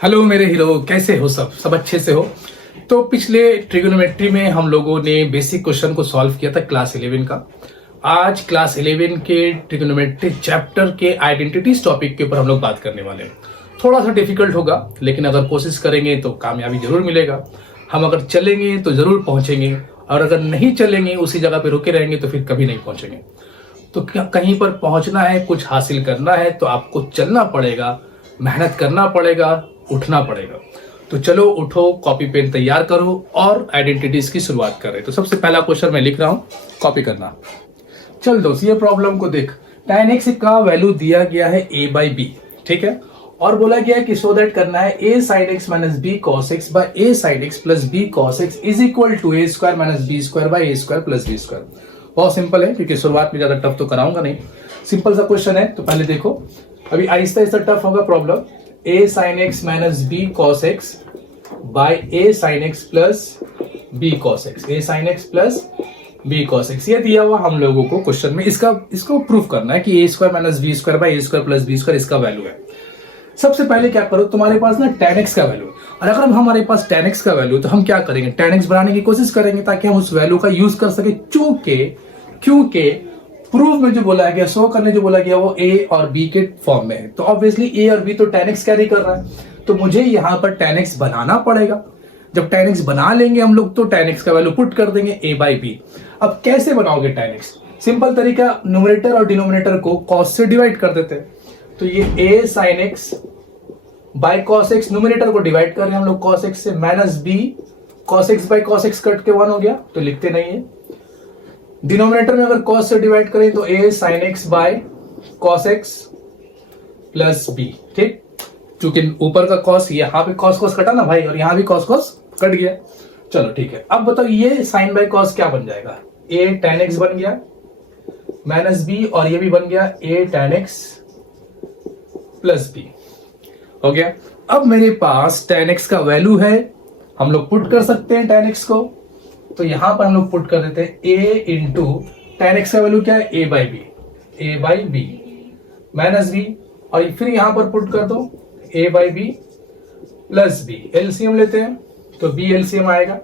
Hello मेरे hero, कैसे हो? सब अच्छे से हो? तो पिछले ट्रिगोनोमेट्री में हम लोगों ने बेसिक क्वेश्चन को सॉल्व किया था क्लास 11 का। आज क्लास 11 के ट्रिगोनोमेट्री चैप्टर के आइडेंटिटीज टॉपिक के ऊपर हम लोग बात करने वाले हैं। थोड़ा सा डिफिकल्ट होगा, लेकिन अगर कोशिश करेंगे तो कामयाबी जरूर मिलेगा। हम अगर चलेंगे तो जरूर पहुंचेंगे, और अगर नहीं चलेंगे, उसी जगह पे रुके रहेंगे, तो फिर कभी नहीं पहुंचेंगे। तो कहीं पर पहुंचना है, कुछ हासिल करना है, तो आपको चलना पड़ेगा, मेहनत करना पड़ेगा, उठना पड़ेगा। तो चलो उठो, कॉपी पेन तैयार करो और आइडेंटिटीज की शुरुआत करें। तो सबसे पहला क्वेश्चन मैं लिख रहा हूं, कॉपी करना। चल दोस्त, ये प्रॉब्लम को देख। tan x का वैल्यू दिया गया है a/b, ठीक है, और बोला गया है कि सो दैट करना है a sin x minus b cos x by a sin x plus b cos x is equal to a square minus b square by a square plus b square. बहुत simple है, क्योंकि शुरुआत में ज्यादा tough तो कराऊंगा नहीं, simple सा क्वेश्चन है। तो पहले देखो, अभी आहिस्ता आहिस्ता टफ होगा problem. a sin x minus b cos x by a sin x plus b cos x, a sin x plus b cos x, ये दिया हुआ हम लोगों को क्वेश्चन में। इसको प्रूफ करना है कि a square minus b square by a square plus b square इसका वैल्यू है। सबसे पहले क्या करो, तुम्हारे पास ना tan x का वैल्यू है, और अगर हमारे पास tan x का वैल्यू है तो हम क्या करेंगे, tan x बनाने की कोशिश करेंगे ताकि हम उस वैल्यू का यूज कर सके। क्योंकि प्रूफ में जो बोला गया, शो करने जो बोला गया, वो a और b के फॉर्म में है। तो ऑब्वियसली a और b तो tan x कैरी कर रहा है, तो मुझे यहां पर tan x बनाना पड़ेगा। जब tan x बना लेंगे हम लोग, तो tan x का वैल्यू पुट कर देंगे a बाई b। अब कैसे बनाओगे tan x? सिंपल तरीका, न्यूमरेटर और डिनोमिनेटर को cos से डिवाइड कर देते हैं। तो ये a sin x by cos x, numerator को डिवाइड कर रहे हैं हम लोग cos x से, minus b cos x by cos x cut के 1 हो गया, तो लिखते नहीं है। डिनोमिनेटर में अगर cos से डिवाइड करें तो a sin x by cos x plus b, ठीक। चूंकि ऊपर का cos, यहां पे cos कटा ना भाई, और यहां भी cos कट गया। चलो ठीक है, अब बताओ ये sin बाय cos क्या बन जाएगा? a tan x बन गया माइनस b, और ये भी बन गया a tan x plus b, हो गया। अब मेरे पास tan x का वैल्यू है, हम लोग पुट कर सकते हैं tan x को। तो यहां पर हम लोग पुट कर देते हैं a इंटू tan x का वैल्यू क्या है, a by B minus b, और फिर यहां पर पुट कर दो a by B plus b। LCM लेते हैं तो b एलसीएम आएगा,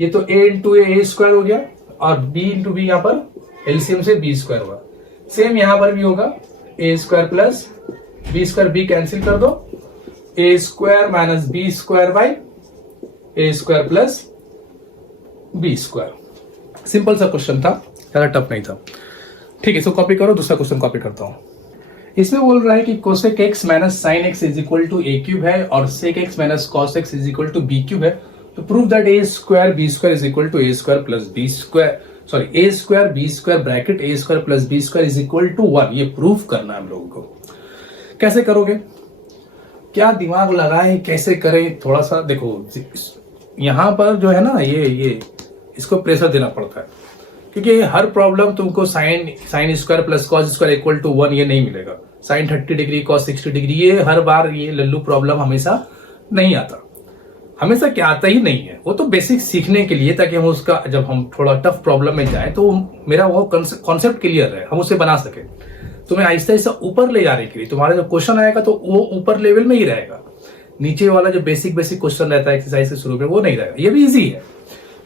ये तो a इंटू a स्क्वायर हो गया, और b इंटू बी यहां पर एलसीएम से b स्क्वायर हुआ। सेम यहां पर भी होगा, a square plus b square, b cancel कर दो, a square minus b square by a square plus b square. Simple सा क्वेश्चन था, ज्यादा टफ नहीं था। ठीक है, इसको कॉपी करो, दूसरा क्वेश्चन कॉपी करता हूं। इसमें बोल रहा है कि cosec x minus sine x is equal to a cube है, और sec x minus cos x is equal to b cube है। तो prove that a square b square is equal to a square plus b square, sorry a square b square bracket a square plus b square is equal to 1। ये proof करना है हम लोगों को। कैसे करोगे, क्या दिमाग लगाए, कैसे करें? थोड़ा सा देखो, यहां पर जो है ना, ये इसको प्रेशर देना पड़ता है, क्योंकि हर प्रॉब्लम तुमको sine square plus cos square equal to 1 ये नहीं मिलेगा। साइन 30 डिग्री कॉस 60 डिग्री, ये हर बार ये लल्लू प्रॉब्लम हमेशा नहीं आता, हमेशा क्या आता ही नहीं है। वो तो बेसिक सीखने के लिए, ताकि हम उसका, जब हम थोड़ा टफ प्रॉब्लम में जाए तो मेरा वो कॉन्सेप्ट क्लियर है, हम उसे बना सके। तुम्हें आहिस्ता आहिस्ता ऊपर ले जाने के लिए, तुम्हारा जब क्वेश्चन आएगा तो वो ऊपर लेवल में ही रहेगा, नीचे वाला जो बेसिक क्वेश्चन रहता है एक्सरसाइज के शुरू में, वो नहीं रहेगा। ये भी इजी है,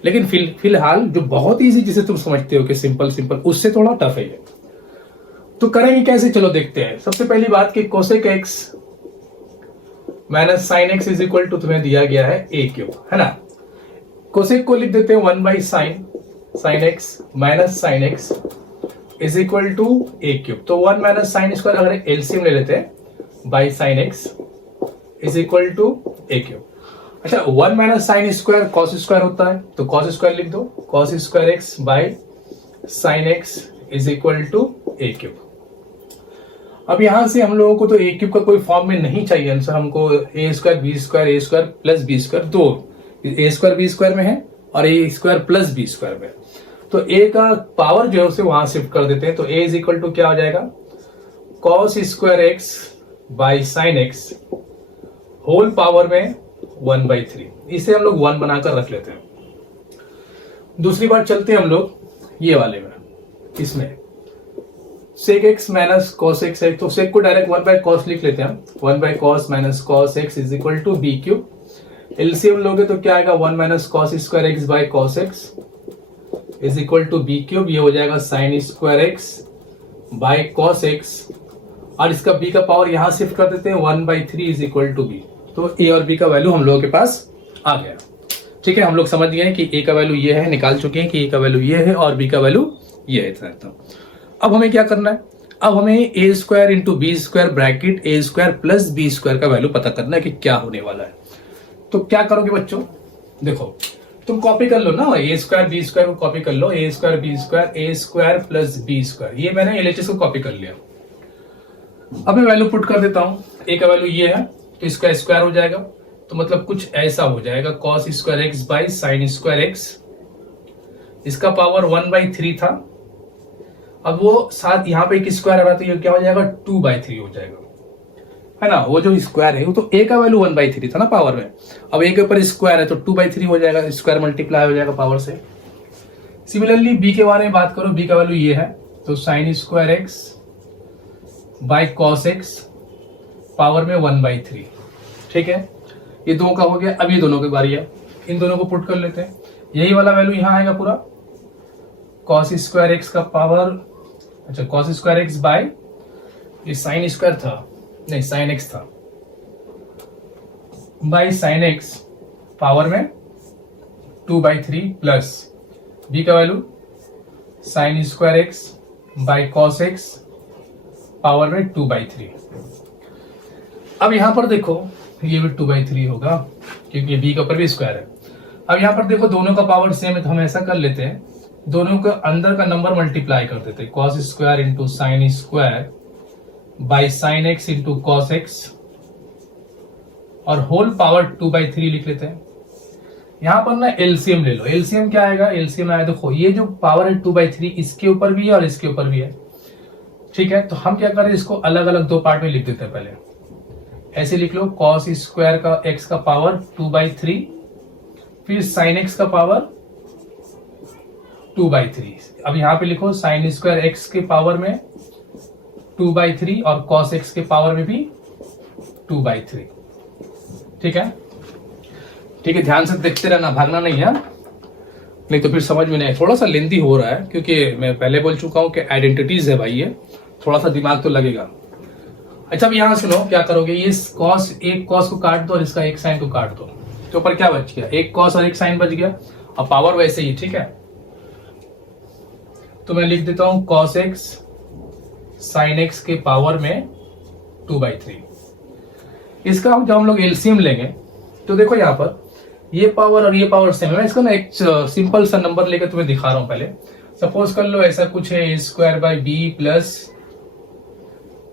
लेकिन फिलहाल जो बहुत इजी, जिसे तुम समझते हो कि सिंपल, उससे थोड़ा टफ है ये। तो करेंगे कैसे, चलो देखते हैं। सबसे पहली बात कि cosec x minus sine x is equal to तुम्हें दिया गया है a क्यूब, है ना। कोसेक को लिख देते हैं 1 by sine x minus sine x is equal to a cube. तो 1 माइनस साइन स्क्वायर, अगर एलसीएम ले लेते हैं, by sine x is equal to a cube. अच्छा, 1 minus sine square cos square होता है, तो कॉस स्क्वायर लिख दो, cos square x by sine x is equal to a cube. अब यहां से हम लोगों को तो a क्यूब का कोई फॉर्म में नहीं चाहिए आंसर, हमको a square b square plus b square, दो a स्क्वायर b स्क्वायर में है और a square plus b square में। तो a का पावर जो है उसे वहां शिफ्ट कर देते हैं, तो a इज इक्वल टू क्या हो जाएगा, cos square x by sine x whole power में 1/3। इसे हम लोग 1 बनाकर रख लेते हैं। दूसरी बार चलते हैं हम लोग ये वाले में, इसमें sec x minus cos x है, तो सेक को डायरेक्ट 1 बाय कॉस लिख लेते हैं। 1 by cos minus cos x is equal to b cube. LCM लोगे तो क्या आएगा, 1 minus cos square x by cos x is equal to b cube. ये हो जाएगा sine square x by cos x, और इसका b का पावर यहां शिफ्ट कर देते हैं, 1/3 इज इक्वल टू बी। तो a और b का वैल्यू हम लोगों के पास आ गया। ठीक है, हम लोग समझ गए कि a का वैल्यू ये है, निकाल चुके हैं कि a का वैल्यू ये है और b का वैल्यू ये है। तो अब हमें क्या करना है, अब हमें a square into b square bracket a square plus b square का वैल्यू पता करना है कि क्या होने वाला है। तो क्या करोगे बच्चों, देखो तुम कॉपी कर लो ना, a स्क्वायर बी स्क्वायर को कॉपी कर लो, a square b square a square plus b square, ये मैंने एलएचएस को कॉपी कर लिया। अब मैं वैल्यू पुट कर देता हूं, a का वैल्यू ये है तो इसका स्क्वायर हो जाएगा, तो मतलब कुछ ऐसा हो जाएगा, cos square x by sine square x, इसका पावर 1/3 था। अब वो साथ यहाँ पे एक स्क्वायर आ रहा तो ये क्या हो जाएगा, 2/3 हो जाएगा, है ना। वो जो स्क्वायर है वो तो a का वैल्यू 1/3 था ना पावर में, अब a के ऊपर स्क्वायर है तो 2/3 हो जाएगा, स्क्वायर मल्टीप्लाई हो जाएगा पावर से। सिमिलरली b के बारे में बात करो, b का वैल्यू ये है तो sign square x by cos x power में 1/3। ठीक है, ये दो का हो गया। अब ये दोनों की बारी है, इन दोनों को पुट कर लेते हैं, यही वाला वैल्यू यहाँ आएगा पूरा, कॉस स्क्वायर एक्स का पावर, अच्छा कॉस स्क्वायर एक्स बाय, ये साइन स्क्वायर था नहीं साइन एक्स था, बाई साइन एक्स पावर में 2/3 प्लस बी का value sign square x by cos x power में 2/3। अब यहां पर देखो ये भी 2/3 होगा क्योंकि बी के ऊपर भी स्क्वायर है। अब यहां पर देखो दोनों का पावर सेम है तो हम ऐसा कर लेते हैं, दोनों का अंदर का नंबर मल्टीप्लाई कर देते हैं, cos square into sine square by sine x into cos x और होल पावर 2/3 लिख लेते हैं। यहां पर ना एलसीएम ले लो, एलसीएम क्या आएगा, एलसीएम आएगा, देखो ये जो पावर है 2/3 इसके ऊपर भी है और इसके ऊपर भी है। ठीक है, तो हम क्या करें, इसको अलग अलग दो पार्ट में लिख देते हैं। पहले ऐसे लिख लो, कॉस स्क्वायर का एक्स का पावर 2/3, फिर साइन एक्स का पावर 2/3। अब यहां पे लिखो साइन स्क्वायर एक्स के पावर में 2/3 और कॉस एक्स के पावर में भी 2/3। ठीक है, ठीक है, ध्यान से देखते रहना, भागना नहीं है, नहीं तो फिर समझ में नहीं। थोड़ा सा लेंदी हो रहा है क्योंकि मैं पहले बोल चुका हूं कि आइडेंटिटीज है भाई, ये थोड़ा सा दिमाग तो लगेगा। अच्छा अब यहां सुनो क्या करोगे, ये कॉस, एक कॉस को काट दो और इसका एक साइन को काट दो, तो ऊपर क्या बच गया, एक कॉस और एक साइन बच गया, और पावर वैसे ही। ठीक है, तो मैं लिख देता हूं कॉस एक्स साइन एक्स के पावर में 2/3। इसका जब हम लोग एलसीएम लेंगे तो देखो यहां पर ये पावर और ये पावर सेम है। मैं इसका ना एक सिंपल सा नंबर लेकर तुम्हें दिखा रहा हूं। पहले सपोज कर लो ऐसा कुछ है, a square by B plus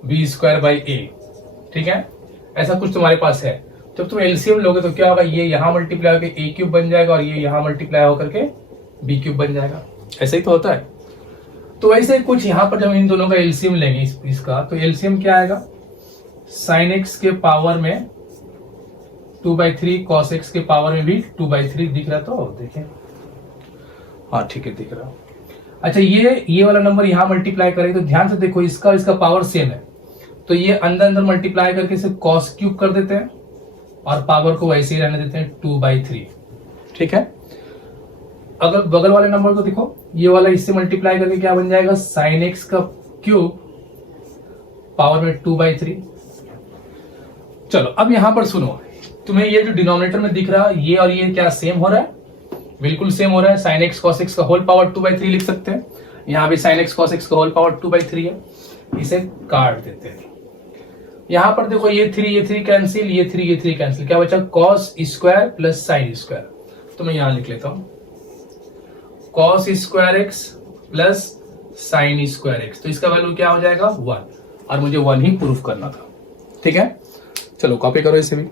b square by a. ठीक है, ऐसा कुछ तुम्हारे पास है। जब तुम एलसीएम लोगे तो क्या होगा, ये यहां मल्टीप्लाई होकर ए क्यूब बन जाएगा और ये यहां मल्टीप्लाई होकर के बी क्यूब बन जाएगा। ऐसे ही तो होता है। तो ऐसे कुछ यहां पर जब इन दोनों का एलसीएम लेंगे इसका, तो एलसीएम क्या आएगा, साइन एक्स के पावर में 2/3, कॉस एक्स के पावर में भी 2/3 दिख रहा, तो देखें, हाँ ठीक है दिख रहा। अच्छा ये वाला नंबर यहां मल्टीप्लाई करेंगे तो ध्यान से देखो, इसका पावर सेम है, तो ये अंदर अंदर मल्टीप्लाई करके इसे कॉस क्यूब कर देते हैं और पावर को वैसे ही रहने देते हैं 2/3। ठीक है, अगर बगल वाले नंबर को देखो, ये वाला इससे मल्टीप्लाई करके क्या बन जाएगा, साइन एक्स का क्यूब पावर में 2/3। चलो अब यहां पर सुनो, तुम्हें ये जो डिनोमिनेटर में दिख रहा ये और ये क्या सेम हो रहा है, बिल्कुल सेम हो रहा है। साइन एक्स कॉस एक्स का होल पावर 2/3 लिख सकते हैं, यहां भी साइन एक्स कॉस एक्स का होल पावर 2/3 है, इसे काट देते हैं। यहां पर देखो ये 3 कैंसिल, ये 3 कैंसिल, क्या बचा, cos square plus sine square. तो मैं यहां लिख लेता हूं cos square x plus sign square x, तो इसका वैल्यू क्या हो जाएगा 1, और मुझे 1 ही प्रूफ करना था। ठीक है, चलो कॉपी करो इसे भी।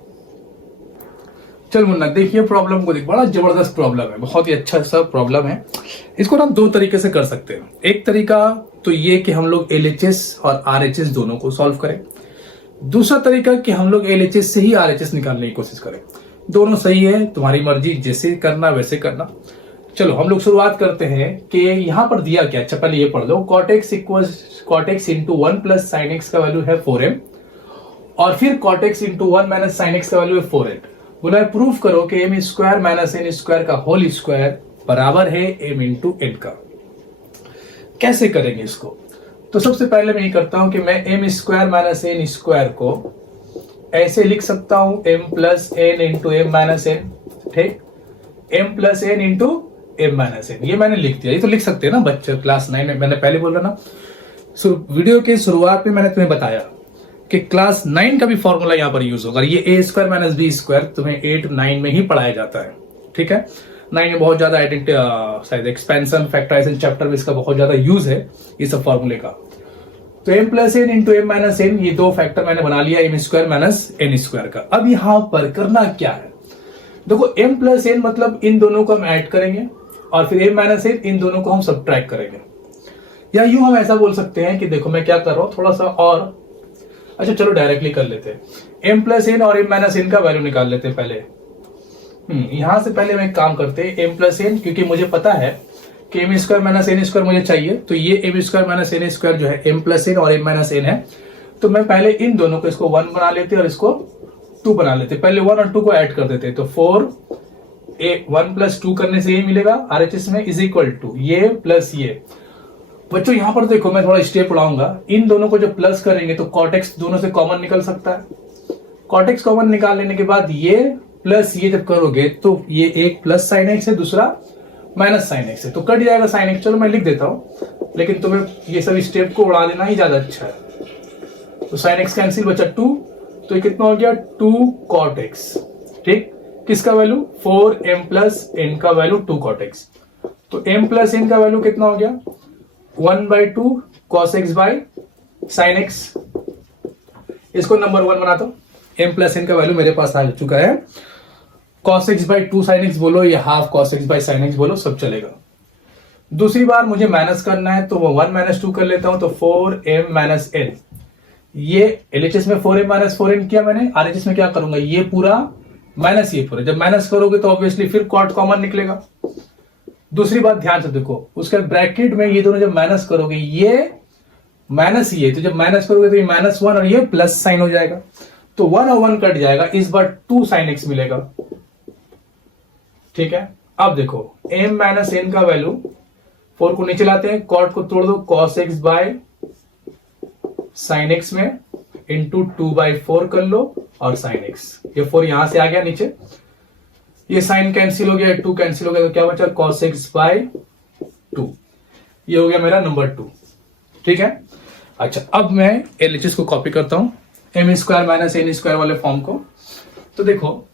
चल मुन्ना देखिए प्रॉब्लम को देख, बड़ा जबरदस्त प्रॉब्लम है, बहुत ही अच्छा सा प्रॉब्लम है। इसको ना हम दो तरीके से कर सकते हैं। एक तरीका तो ये कि हम लोग LHS और RHS दोनों को सॉल्व करें, दूसरा तरीका कि हम लोग LHS से ही RHS निकालने की कोशिश करें। दोनों सही है, तुम्हारी मर्जी, जैसे करना वैसे करना। चलो हम लोग शुरुआत करते हैं कि यहां पर दिया क्या। अच्छा पहले ये पढ़ लो, cot x into 1 plus sine x का वैल्यू है 4m और फिर cot x into 1 minus sine x का वैल्यू है 4n। बोला है प्रूफ करो कि m square minus n square का होल स्क्वायर बराबर है m इंटू n का। कैसे करेंगे इसको? तो सबसे पहले मैं ये करता हूं कि मैं m square minus n square को ऐसे लिख सकता हूं m plus n into m minus n। ठीक, m plus n into m minus n, ये मैंने लिख दिया। ये तो लिख सकते हैं ना बच्चे क्लास 9 में, मैंने पहले बोला ना वीडियो के शुरुआत में मैंने तुम्हें बताया कि क्लास 9 का भी फॉर्मूला यहां पर यूज होगा। ये a square minus b square तुम्हें 8 9 में ही पढ़ाया जाता है। ठीक है, 9 में बहुत ज्यादा शायद एक्सपेंशन फैक्टराइजेशन चैप्टर में इसका बहुत ज्यादा यूज है ये सब फॉर्मूले का। तो m plus n into m minus n, ये दो फैक्टर मैंने बना लिया m square minus n square का। अब यहां पर करना क्या है, देखो m प्लस एन मतलब इन दोनों को हम ऐड करेंगे और फिर m माइनस एन इन दोनों को हम सब्ट्रैक्ट करेंगे। या यूं हम ऐसा बोल सकते हैं कि देखो मैं क्या कर रहा हूं थोड़ा सा और, अच्छा चलो डायरेक्टली कर लेते हैं। m प्लस एन और m माइनस एन का वैल्यू निकाल लेते हैं पहले। यहां से पहले मैं एक काम करते हैं, m प्लस एन, क्योंकि मुझे पता है कि m square minus n square मुझे चाहिए, तो ये m square minus n square जो है m प्लस एन और m माइनस एन है। तो मैं पहले इन दोनों को, इसको 1 बना लेते और इसको 2 बना लेते। पहले 1 और 2 को ऐड कर देते, तो 1 प्लस 2 करने से ये मिलेगा RHS में इज इक्वल टू ये प्लस ये। बच्चों यहां पर देखो मैं थोड़ा स्टेप उड़ाऊंगा, इन दोनों को जब प्लस करेंगे तो कॉटेक्स दोनों से कॉमन निकल सकता है। कॉटेक्स कॉमन निकाल लेने के बाद ये प्लस ये जब करोगे तो ये एक प्लस साइन एक्स है, दूसरा माइनस साइन एक्स है, तो कट जाएगा साइन एक्स। चलो मैं लिख देता हूं, लेकिन तुम्हें ये सब स्टेप को उड़ा देना ही ज्यादा अच्छा है। तो साइन एक्स कैंसिल बचा 2, तो ये कितना हो गया 2 कॉट एक्स। ठीक, किसका वैल्यू 4m प्लस n का वैल्यू 2 कॉट एक्स। तो m प्लस n का वैल्यू कितना हो गया 1/2 cos x by sine x. इसको नंबर 1 बना दो। m प्लस n का वैल्यू मेरे पास आ चुका है, cos x by 2 sine x बोलो या half cos x by sine x बोलो, सब चलेगा। दूसरी बार मुझे माइनस करना है तो वो 1 माइनस 2 कर लेता हूं, तो 4m माइनस n। ये LHS में 4m माइनस 4n किया मैंने, RHS में क्या करूंगा ये पूरा माइनस ये पूरा। जब माइनस करोगे तो ऑब्वियसली फिर कॉट कॉमन निकलेगा। दूसरी बात ध्यान से देखो, उसके ब्रैकेट में ये दोनों जब माइनस करोगे ये माइनस ये, तो जब माइनस करोगे तो ये -1 और ये प्लस साइन हो जाएगा, तो 1 और 1 कट जाएगा, इस बार 2 साइन एक्स मिलेगा। ठीक है, अब देखो m माइनस n का वैल्यू 4 को नीचे लाते हैं, कॉट को तोड़ दो cos x by sine x में इंटू 2/4 कर लो और साइन एक्स। ये 4 यहां से आ गया नीचे, ये साइन कैंसिल हो गया, 2 कैंसिल हो गया, तो क्या बचा cos x बाय 2। ये हो गया मेरा नंबर 2। ठीक है, अच्छा अब मैं LHS को कॉपी करता हूं m square minus n square वाले फॉर्म को। तो देखो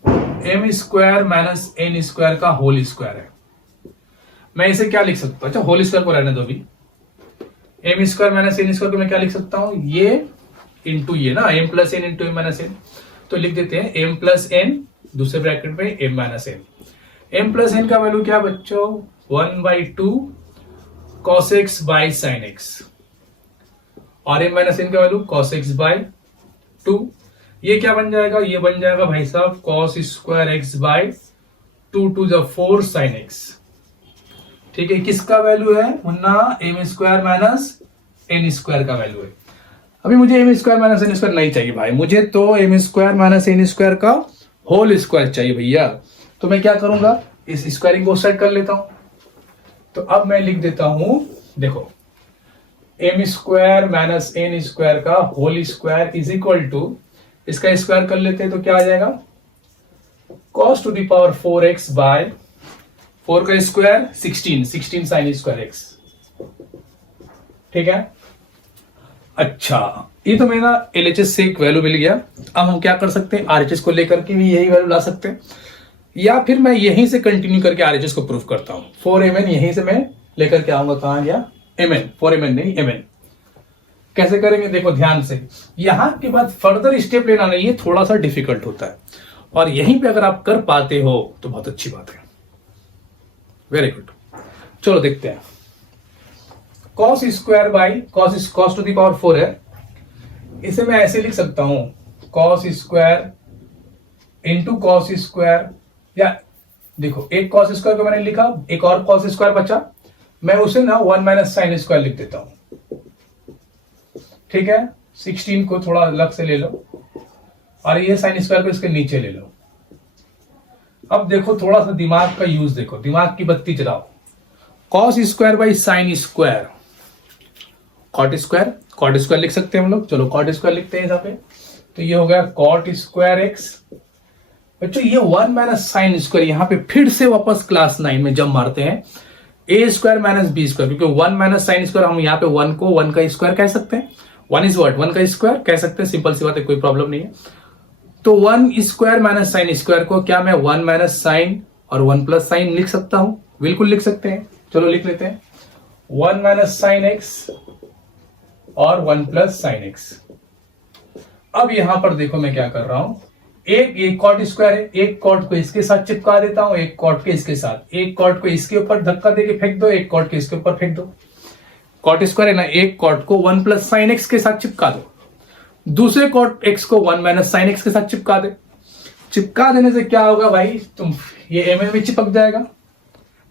m square minus n square का होल स्क्वायर है, मैं इसे क्या लिख सकता हूं, अच्छा होल स्क्वायर को रहने दो अभी। m square minus n square को मैं क्या लिख सकता हूं, ये इंटू ये ना, m plus n into m minus n। तो लिख देते हैं m प्लस n दूसरे ब्रैकेट में m minus n। m plus n का वैल्यू क्या बच्चों 1/2 cos x by sine x, और m माइनस n का वैल्यू cos x बाई 2। ये क्या बन जाएगा, ये बन जाएगा भाई साहब cos square x by 2 to the 4 sine x। ठीक है, किसका वैल्यू है मुन्ना, m square minus n square का वैल्यू है। अभी मुझे m square minus n square नहीं चाहिए भाई, मुझे तो m square minus n square का होल स्क्वायर चाहिए भैया। तो मैं क्या करूंगा, इस स्क्वायरिंग को सेट कर लेता हूं। तो अब मैं लिख देता हूं, देखो m square minus n square का whole square is equal to, इसका स्क्वायर कर लेते हैं तो क्या आ जाएगा cos to the power 4x by 4 का स्क्वायर 16 साइन स्क्वायर x। ठीक है, अच्छा ये तो मेरा LHS से एक वैल्यू मिल गया। अब हम क्या कर सकते हैं, RHS को लेकर के भी यही वैल्यू ला सकते हैं, या फिर मैं यहीं से कंटिन्यू करके RHS को प्रूफ करता हूं। 4mn यहीं से मैं लेकर के आऊंगा, कहां गया mn, 4mn नहीं mn। कैसे करेंगे देखो ध्यान से, यहां के बाद फर्दर स्टेप लेना नहीं, ये थोड़ा सा डिफिकल्ट होता है, और यहीं पे अगर आप कर पाते हो तो बहुत अच्छी बात है। वेरी गुड, चलो देखते हैं। cos square by cos to the power 4 है, इसे मैं ऐसे लिख सकता हूं cos square into cos square, या देखो एक कॉस स्क्वायर को मैंने लिखा, एक और कॉस स्क्वायर बचा, मैं उसे ना 1 माइनस साइन स्क्वायर लिख देता हूं। ठीक है, 16 को थोड़ा अलग से ले लो और ये साइन स्क्वायर को इसके नीचे ले लो। अब देखो थोड़ा सा दिमाग का यूज देखो, दिमाग की बत्ती जलाओ। Cos square by sine square, cot square लिख सकते हैं हम लोग। चलो कॉट स्क्वायर लिखते हैं यहाँ पे, तो ये हो गया कॉट स्क्वायर एक्स। बच्चों ये 1 माइनस साइन स्क्वायर, यहाँ पे फिर से वापस क्लास 9 में जब मारते हैं ए स्क्वायर माइनस बी स्क्वायर, क्योंकि 1 माइनस साइन स्क्वायर हम यहाँ पे 1 को 1 का स्क्वायर कह सकते हैं। 1 इज व्हाट, 1 का स्क्वायर कह सकते हैं, सिंपल सी बात है, कोई प्रॉब्लम नहीं है। तो 1 स्क्वायर माइनस साइन स्क्वायर को क्या मैं 1 माइनस साइन और 1 प्लस साइन लिख सकता हूं? बिल्कुल लिख सकते हैं। चलो लिख लेते हैं, 1 माइनस साइन एक्स और 1 प्लस साइन एक्स। अब यहां पर देखो मैं क्या कर रहा हूं, एक कॉट स्क्वायर है, एक कॉट को इसके साथ चिपका देता हूं, एक कॉट के इसके साथ, एक कॉट को इसके ऊपर धक्का देके फेंक दो, एक कॉट के इसके ऊपर फेंक दो। कॉट स्क्वायर है ना, एक कॉट को 1 प्लस साइन एक्स के साथ चिपका दो, दूसरे कॉट एक्स को 1 माइनस साइन एक्स के साथ चिपका दे। चिपका देने से क्या होगा भाई, तुम ये एम एन भी चिपक जाएगा,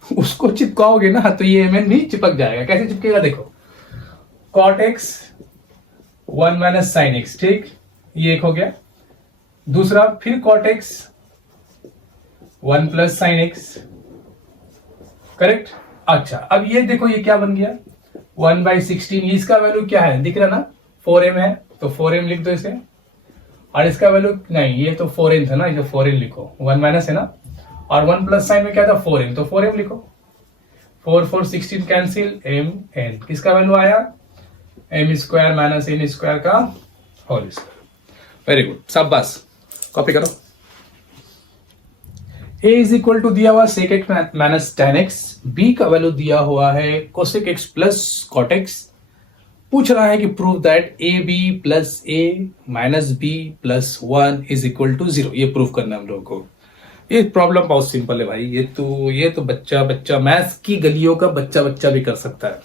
उसको चिपकाओगे ना तो ये एम एन भी चिपक जाएगा। कैसे चिपकेगा देखो, cot x 1 minus sine x, ठीक, ये एक हो गया। दूसरा फिर cot x 1 plus sine x, correct. अच्छा अब ये देखो ये क्या बन गया, 1/16। इसका वैल्यू क्या है दिख रहा ना, 4m है, तो 4m लिख दो इसे। और इसका वैल्यू नहीं, ये तो 4n था ना, ये 4n लिखो, 1 माइनस है ना, और 1 प्लस साइन में क्या था 4m, तो 4m लिखो। 4 4 16 कैंसिल, mn किसका वैल्यू आया, m square minus n square का होल स्क्वायर। वेरी गुड, सब बस कॉपी करो। a इज इक्वल टू दिया हुआ sec x minus tan x, b का वैल्यू दिया हुआ है cosec x plus cot x। पूछ रहा है कि prove that a b plus a minus b plus 1 is equal to 0। ये प्रूव करना है हम लोगों को। ये प्रॉब्लम बहुत सिंपल है भाई, ये तो बच्चा मैथ्स की गलियों का बच्चा भी कर सकता है।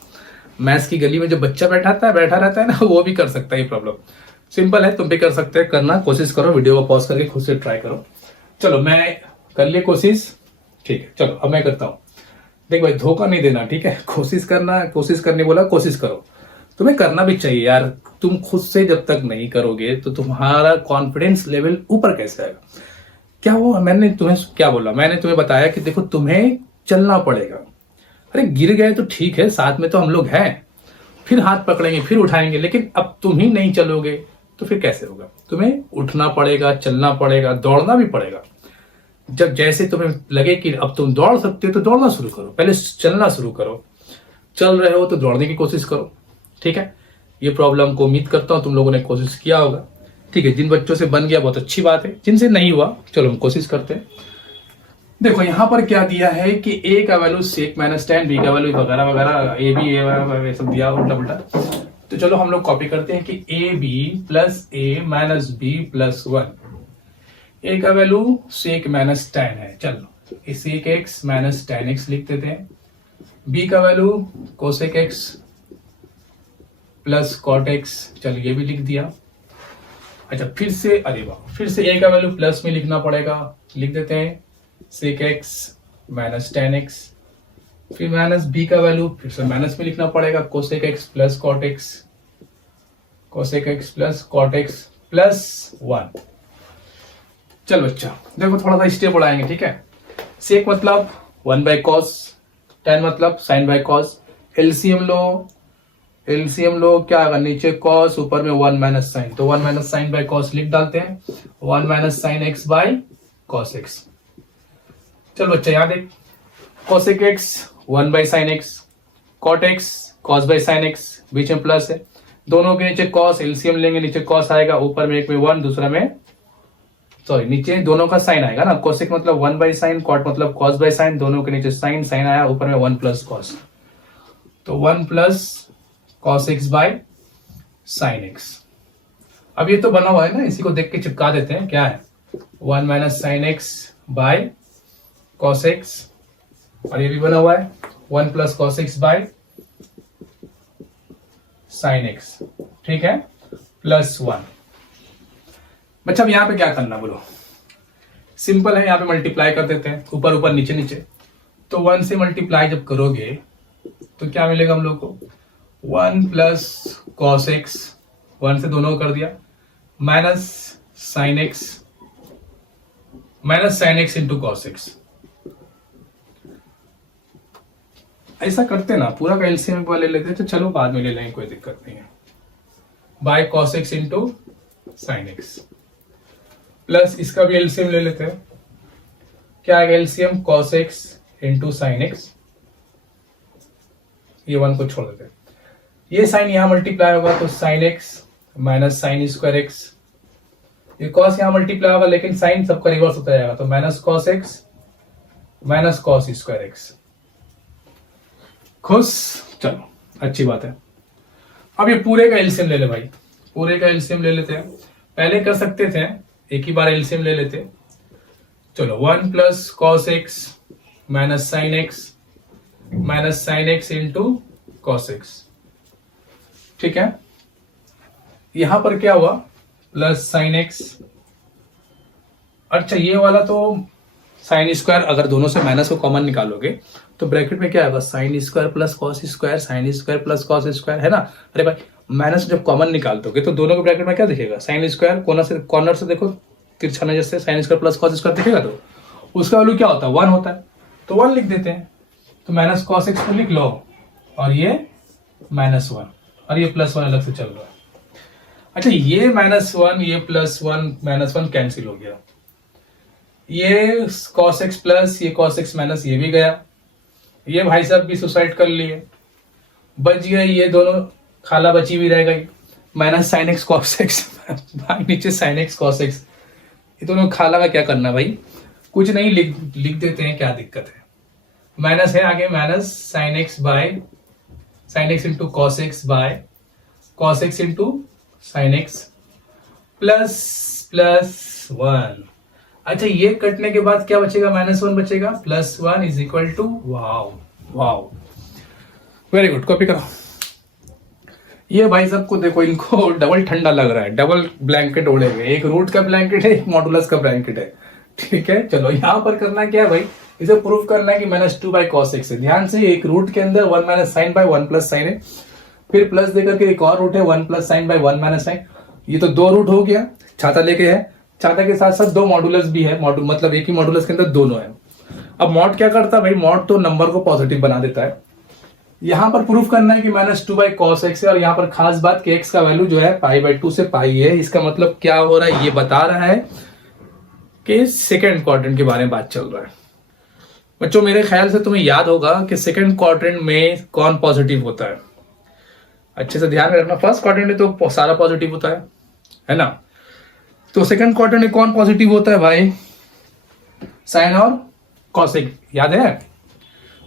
मैथ्स की गली में जो बच्चा बैठा रहता है ना, वो भी कर सकता है। ये प्रॉब्लम सिंपल है, तुम भी कर सकते हैं। करना कोशिश करो, वीडियो को पॉज करके खुद से ट्राई करो। चलो मैं कर लिए कोशिश, ठीक है। चलो अब मैं करता हूँ। देख भाई धोखा नहीं देना, ठीक है। कोशिश करना, कोशिश करने बोला, कोशिश करो। तुम्हें करना भी चाहिए यार, तुम खुद से जब तक नहीं करोगे तो तुम्हारा कॉन्फिडेंस लेवल ऊपर कैसे आएगा। क्या वो मैंने तुम्हें क्या बोला, मैंने तुम्हें बताया कि देखो तुम्हें चलना पड़ेगा। अरे गिर गए तो ठीक है, साथ में तो हम लोग हैं, फिर हाथ पकड़ेंगे, फिर उठाएंगे। लेकिन अब तुम ही नहीं चलोगे तो फिर कैसे होगा। तुम्हें उठना पड़ेगा, चलना पड़ेगा, दौड़ना भी पड़ेगा। जब जैसे तुम्हें लगे कि अब तुम दौड़ सकते हो तो दौड़ना शुरू करो, पहले चलना शुरू करो। चल रहे हो तो दौड़ने की कोशिश करो, ठीक है। ये प्रॉब्लम को उम्मीद करता हूं तुम लोगों ने कोशिश किया होगा, ठीक है। जिन बच्चों से बन गया बहुत अच्छी बात है, जिनसे नहीं हुआ चलो हम कोशिश करते हैं। देखो यहां पर क्या दिया है कि a का value sec minus tan, b का वैल्यू वगैरह वगैरह, a b a सब दिया उल्टा पुल्टा। तो चलो हम लोग कॉपी करते हैं कि a b plus a minus b plus 1। a का वैल्यू sec माइनस tan है, चलो sec x minus tan x लिख देते हैं। b का value cosec x plus cot x, चल ये भी लिख दिया। अच्छा फिर से, अरे वाह, फिर से a का वैल्यू प्लस में लिखना पड़ेगा, लिख देते हैं sec x minus tan x। फिर माइनस b का वैल्यू फिर से माइनस में लिखना पड़ेगा, cosec x plus cot x, cosec x plus cot x plus 1। चल बच्चा देखो थोड़ा सा स्टेप बढ़ाएंगे, ठीक है। sec मतलब 1/cos, tan मतलब sin बाय cos। एलसीएम लो क्या आएगा, नीचे cos ऊपर में 1 माइनस साइन, तो 1 माइनस साइन बाय cos लिख डालते हैं, 1 minus sine x by cos x। चल बच्चा यहाँ देख, cosec x 1 by sine x, cot x cos by sine x, बीच में प्लस है, दोनों के नीचे cos, एलसीएम लेंगे, नीचे cos आएगा, ऊपर में एक में 1, दूसरा में सॉरी नीचे दोनों का साइन आएगा ना। cosec मतलब 1 बाई साइन, cot मतलब cos बाई साइन, दोनों के नीचे साइन, साइन आया, ऊपर में 1 प्लस cos, तो 1 plus cos x by sine x। अब ये तो बना हुआ है ना, इसी को देख के चिपका देते हैं, क्या है 1 minus sine x by cos x, और ये भी बना हुआ है 1 plus cos x by sine x, ठीक है, प्लस 1। बच्चा अब यहां पे क्या करना बोलो, सिंपल है, यहाँ पे मल्टीप्लाई कर देते हैं, ऊपर ऊपर नीचे नीचे। तो 1 से मल्टीप्लाई जब करोगे तो क्या मिलेगा हम लोग को, 1 प्लस कॉस एक्स, 1 से दोनों को कर दिया, minus sine x into cos x. ऐसा करते ना, पूरा का एलसीएम एक बार ले लेते, तो चलो बाद में ले लेंगे, कोई दिक्कत नहीं है। Bye cos x into sine x, plus इसका भी एलसीएम ले लेते हैं। क्या आएगा LCM, cos x into sine x, ये 1 को छोड़ देते हैं। ये साइन यहां मल्टीप्लाई होगा तो sine x minus sine square x, ये कॉस यहां मल्टीप्लाई होगा लेकिन साइन सबका रिवर्स होता जाएगा, तो minus cos x minus cos square x. खुश, चलो अच्छी बात है। अब ये पूरे का एलसीएम ले ले भाई, पूरे का एलसीएम ले लेते हैं। पहले कर सकते थे एक ही बार एलसीएम ले लेते, चलो 1 plus cos x minus sine x into cos x, ठीक है। यहां पर क्या हुआ, प्लस साइन एक्स, अच्छा ये वाला तो साइन स्क्वायर, अगर दोनों से माइनस को कॉमन निकालोगे तो ब्रैकेट में क्या होगा, sign square plus cos square, sign square plus cos square, है ना। अरे भाई माइनस जब कॉमन निकाल दोगे तो दोनों के ब्रैकेट में क्या दिखेगा, साइन स्क्वायर, कॉर्नर से देखो तिरछा नजर से sign square plus cos square दिखेगा, तो उसका वैल्यू क्या होता है, 1 होता है, तो 1 लिख देते हैं। तो माइनस कॉस एक्स को लिख लो, और ये -1, और ये +1 अलग से चल रहा है। अच्छा ये -1 ये +1 कैंसिल हो गया, ये cos x प्लस ये cos x माइनस ये भी गया, ये भाई साहब भी सुसाइड कर लिए, बच गए ये दोनों, खाला बची भी रह गई, minus sine x cos x भाई नीचे साइन एक्स cos x, ये दोनों खाला का क्या करना भाई, कुछ नहीं, लिख देते हैं, क्या दिक्कत है। माइनस है आगे, minus sine x into cos x by cos x into sine x plus 1। अच्छा ये कटने के बाद क्या बचेगा, -1 बचेगा, +1 is equal to, wow very good, copy करो। ये भाई सबको देखो, इनको डबल ठंडा लग रहा है, डबल ब्लैंकेट ओढ़े हुए, एक रूट का ब्लैंकेट है, एक मॉडुलस का ब्लैंकेट है, ठीक है। चलो यहां पर करना क्या है भाई, इसे प्रूव करना है कि -2 बाई कॉस एक्स है। ध्यान से, एक रूट के अंदर 1 minus sine by 1 plus sine है, फिर प्लस देकर के एक और रूट है 1 plus sine by 1 minus sine, ये तो 2 रूट हो गया, छाता लेके है, छाता के साथ साथ 2 मॉडुलस भी है, मतलब एक ही मॉडुलस के अंदर दोनों है। अब मॉड क्या करता है भाई, मॉड तो नंबर को पॉजिटिव बना देता है। यहां पर प्रूफ करना है कि -2 बाई कॉस एक्स है, और यहां पर खास बात कि एक्स का वैल्यू जो है π/2 से पाई है। इसका मतलब क्या हो रहा है, ये बता रहा है कि सेकेंड क्वाड्रेंट के बारे में बात चल रहा है। बच्चों मेरे ख्याल से तुम्हें याद होगा कि सेकेंड क्वाड्रेंट में कौन पॉजिटिव होता है, अच्छे से ध्यान रखना। फर्स्ट क्वाड्रेंट में तो सारा पॉजिटिव होता है ना। तो सेकंड क्वाड्रेंट में कौन पॉजिटिव होता है भाई, साइन और कॉसेक, याद है।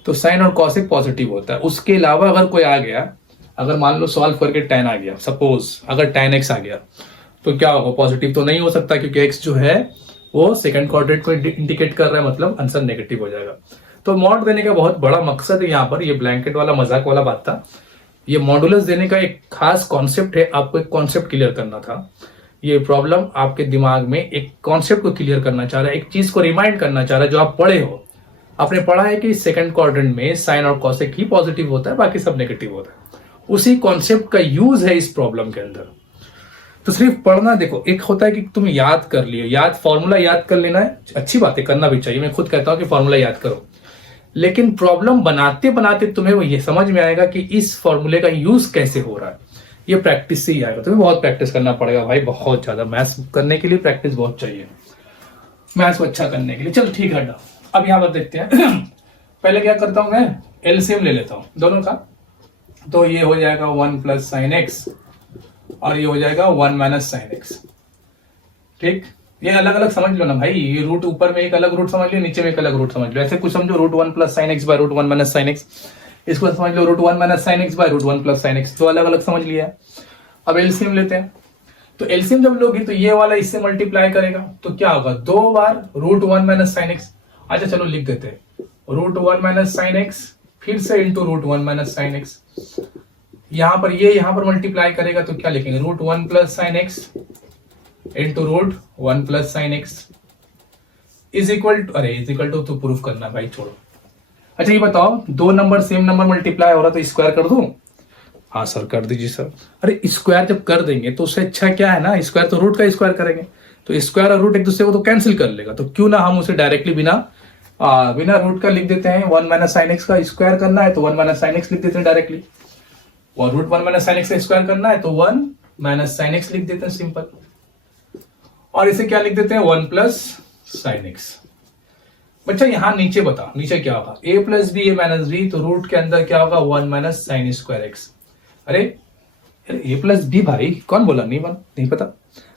तो साइन और कॉसेक पॉजिटिव होता है। उसके अलावा अगर कोई आ गया, अगर मान लो सॉल्व करके tan आ गया, सपोज अगर tan x आ गया, तो क्या होगा, पॉजिटिव तो नहीं हो सकता, क्योंकि x जो है वो सेकंड क्वाड्रेंट को इंडिकेट कर रहा है, मतलब आंसर नेगेटिव हो जाएगा। तो मॉड देने का बहुत बड़ा मकसद है यहाँ पर, ये ब्लैंकेट वाला मजाक वाला बात था। ये मॉडुलस देने का एक खास कॉन्सेप्ट है, आपको एक कॉन्सेप्ट क्लियर करना था। ये प्रॉब्लम आपके दिमाग में एक कॉन्सेप्ट को क्लियर करना चाह रहा है, एक चीज को रिमाइंड करना चाह रहा है जो आप पढ़े हो। आपने पढ़ा है कि सेकंड क्वाड्रेंट में साइन और कॉसेक ही पॉजिटिव होता है, बाकी सब नेगेटिव होता है। उसी कॉन्सेप्ट का यूज है इस प्रॉब्लम के अंदर। तो सिर्फ पढ़ना, देखो एक होता है कि तुम याद कर लियो, फॉर्मूला याद कर लेना है, अच्छी बात है, करना भी चाहिए। मैं खुद कहता हूं कि फॉर्मूला याद करो, लेकिन प्रॉब्लम बनाते बनाते तुम्हें वो ये समझ में आएगा कि इस फॉर्मूले का यूज कैसे हो रहा है। ये प्रैक्टिस से ही आएगा, तुम्हें बहुत प्रैक्टिस करना पड़ेगा भाई, बहुत ज्यादा। मैथ्स करने के लिए प्रैक्टिस बहुत चाहिए, मैथ्स को अच्छा करने के लिए। चलो ठीक है, अब यहां पर देखते हैं। पहले क्या करता हूं मैं, एलसीएम ले लेता हूं दोनों का। तो ये हो जाएगा 1 प्लस साइन एक्स, और ये हो जाएगा 1 माइनस साइन एक्स। ठीक, ये अलग अलग समझ लो ना भाई, ये रूट ऊपर में एक अलग रूट समझ लो, नीचे में एक अलग रूट समझ लो। ऐसे कुछ समझो, √1 plus sine x by √1 minus sine x, इसको समझ लो √1 minus sine x by √1 plus sine x. तो अलग अलग समझ लिया है। अब एलसीएम लेते हैं। तो एलसीएम जब लोगे तो ये वाला इससे मल्टीप्लाई करेगा, तो क्या होगा, 2 बार √1 माइनस साइन एक्स। अच्छा चलो लिख देते हैं, √1 माइनस साइन एक्स, फिर से इंटू √1 माइनस साइन एक्स। यहां पर ये यहां पर मल्टीप्लाई करेगा तो क्या लिखेंगे, √1 plus sine x into √1 plus sine x. Is equal to, अरे इज इक्वल टू तो प्रूफ करना भाई, छोड़ो। अच्छा ये बताओ, दो नंबर सेम नंबर मल्टीप्लाई हो रहा तो स्क्वायर कर दूं? हाँ सर कर दीजिए सर। अरे स्क्वायर जब कर देंगे तो उससे अच्छा क्या है ना, स्क्वायर तो रूट का स्क्वायर करेंगे, तो स्क्वायर और रूट एक दूसरे को तो कैंसिल कर लेगा, तो क्यों ना हम उसे डायरेक्टली बिना रूट का लिख देते हैं। 1 माइनस साइन एक्स का स्क्वायर करना है तो 1 माइनस साइन एक्स लिख देते हैं डायरेक्टली, और रूट 1 माइनस साइन एक्स का स्क्वायर करना है तो 1 माइनस साइन एक्स लिख देते हैं सिंपल, और इसे क्या लिख देते हैं 1 प्लस साइन एक्स। बच्चा यहाँ नीचे बता, नीचे क्या होगा, a plus b a minus b, तो रूट के अंदर क्या होगा 1 माइनस साइन स्क्वायर एक्स। अरे ए प्लस बी भाई कौन बोला, नहीं पता।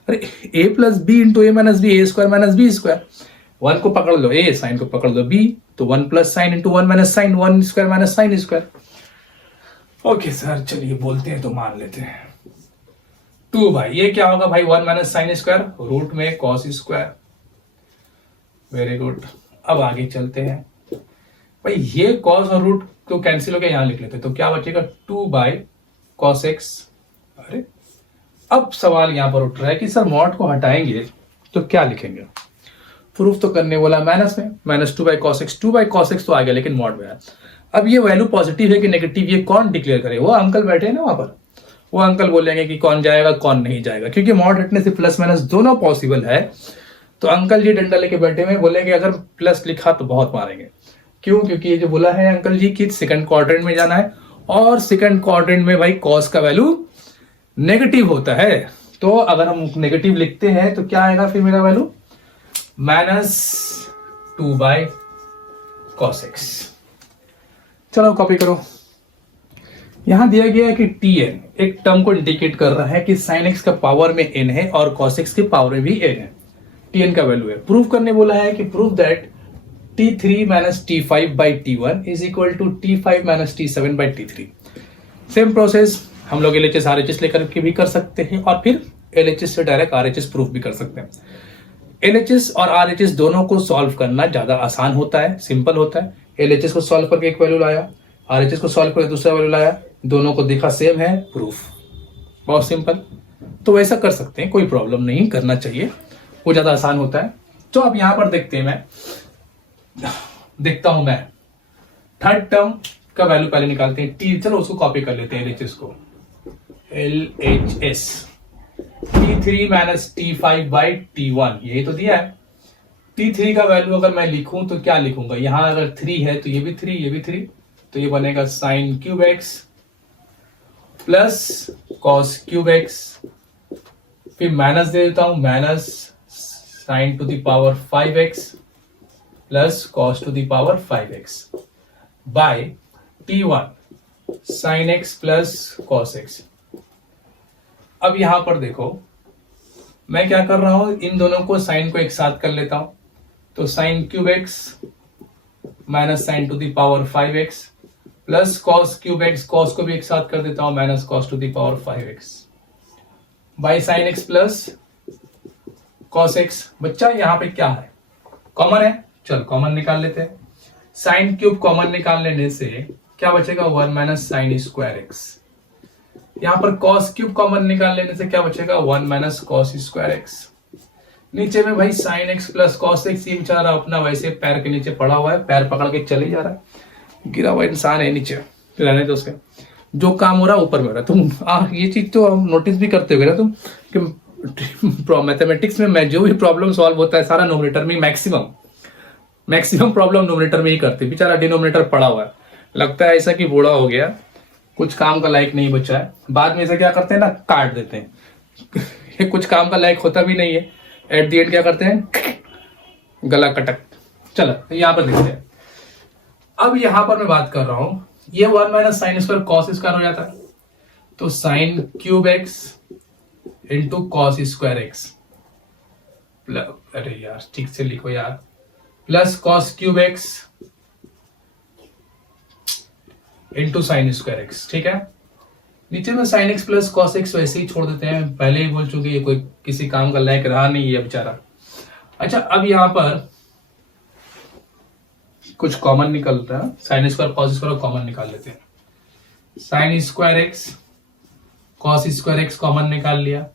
अरे ए प्लस बी इंटू ए माइनस बी, ए स्क्वायर माइनस बी स्क्वायर, 1 को पकड़ लो ए, साइन को पकड़ लो बी, तो 1 plus sine into 1 minus sine, 1 square minus sine square. Okay sir चलिए बोलते हैं तो मान लेते हैं 2 भाई, ये क्या होगा भाई 1 माइनस साइन स्क्वायर, रूट में कॉस स्क्वायर। वेरी गुड, अब आगे चलते हैं भाई, ये कॉस और रूट तो कैंसिल हो गया, यहां लिख लेते तो क्या बचेगा 2 बाई कॉस एक्स। अरे अब सवाल यहां पर उठ रहा है कि सर मॉड को हटाएंगे तो क्या लिखेंगे, प्रूफ तो करने बोला माइनस में, minus 2 by cos x, 2 by cos x तो आ गया लेकिन मॉड में है। अब ये वैल्यू पॉजिटिव है कि नेगेटिव ये कौन डिक्लेयर करे, वो अंकल बैठे हैं ना वहां पर, वो अंकल बोलेंगे कि कौन जाएगा कौन नहीं जाएगा, क्योंकि मॉड हटने से प्लस माइनस दोनों पॉसिबल है। तो अंकल जी डंडा लेके बैठे हुए बोलेंगे अगर प्लस लिखा तो बहुत मारेंगे। क्यों? क्योंकि ये जो बोला है अंकल जी कि सेकंड क्वाड्रेंट में जाना है, और सेकंड क्वाड्रेंट में भाई कॉस का वैल्यू नेगेटिव होता है, तो अगर हम नेगेटिव लिखते हैं तो क्या आएगा फिर मेरा वैल्यू -2 बाई कॉस एक्स। चलो कॉपी करो, यहां दिया गया है कि tn एक टर्म को इंडिकेट कर रहा है कि sin x का पावर में n है और cos x के पावर में भी n है, tn का वैल्यू है। प्रूफ करने बोला है कि proof that t3 minus t5 by t1 is equal to t5 minus t7 by t3। Same process हम लोग LHS RHS लेकर के भी कर सकते हैं, और फिर LHS से डायरेक्ट RHS प्रूफ भी कर सकते हैं। LHS और RHS दोनों को सॉल्व करना ज्यादा आसान होता है, सिंपल होता है। LHS को सॉल्व करके एक वैल्यू लाया, RHS को सॉल्व करके दूसरा वैल्यू लाया, दोनों को देखा सेम है, प्रूफ, बहुत सिंपल। तो वैसा कर सकते हैं, कोई प्रॉब्लम नहीं, करना चाहिए, वो ज्यादा आसान होता है। तो अब यहां पर देखते हैं, मैं थर्ड टर्म का वैल्यू पहले निकालते हैं t, चलो उसको कॉपी कर लेते हैं LHS को, LHS t3 minus t5 by t1, यही तो दिया है। t3 का वैल्यू अगर मैं लिखूं तो क्या लिखूंगा, यहां अगर 3 है तो ये भी 3, ये भी 3, तो ये बनेगा sine cube x plus cos cube x, फिर माइनस दे देता हूं, minus sine to the power 5x plus cos to the power 5x by t1 sine x plus cos x। अब यहां पर देखो मैं क्या कर रहा हूं, इन दोनों को साइन को एक साथ कर लेता हूं, तो sign cube x minus sine to the power 5x plus cos cube x, cos को भी एक साथ कर देता हूं, minus cos to the power 5x by sine x plus cos x. बच्चा यहां पे क्या है, कॉमन है, चल कॉमन निकाल लेते हैं। साइन क्यूब कॉमन निकाल लेने से क्या बचेगा 1 माइनस साइन स्क्वायर एक्स। यहां पर कॉस क्यूब कॉमन निकाल लेने से क्या बचेगा 1 माइनस कॉस स्क्वायर एक्स। नीचे में भाई sine x plus cos x, ये बेचारा अपना वैसे पैर के नीचे पड़ा हुआ है, पैर पकड़ के चले जा रहा है, गिरा हुआ इंसान है नीचे, रहने दो उसके, जो काम हो रहा है ऊपर में हो रहा है। तुम ये चीज तो हम नोटिस भी करते हो ना तुम, कि मैथमेटिक्स में मैं जो भी प्रॉब्लम सॉल्व होता है सारा नोमिनेटर में, मैक्सिमम प्रॉब्लम नोमिनेटर में ही करते, बेचारा डिनोमिनेटर पड़ा हुआ है, लगता है ऐसा कि बूढ़ा हो गया, कुछ काम का लायक नहीं बचा है। बाद में इसे क्या करते हैं ना, काट देते हैं ये कुछ काम का लायक होता भी नहीं है, एट दी एंड क्या करते हैं, गला कटक। चलो यहां पर देखते हैं, अब यहां पर मैं बात कर रहा हूं, ये 1 minus sine square cos square हो जाता है, तो sign cube x into cos square x, अरे यार ठीक से लिखो यार, plus cos cube x into sine square x. ठीक है, नीचे में sine x plus cos x वैसे ही छोड़ देते हैं, पहले ही बोल चुके ये कोई किसी काम का लायक रहा नहीं है बेचारा। अच्छा अब यहां पर कुछ कॉमन निकलता है, sign square cos square common निकाल लेते हैं, sign square x cos square x common निकाल लिया,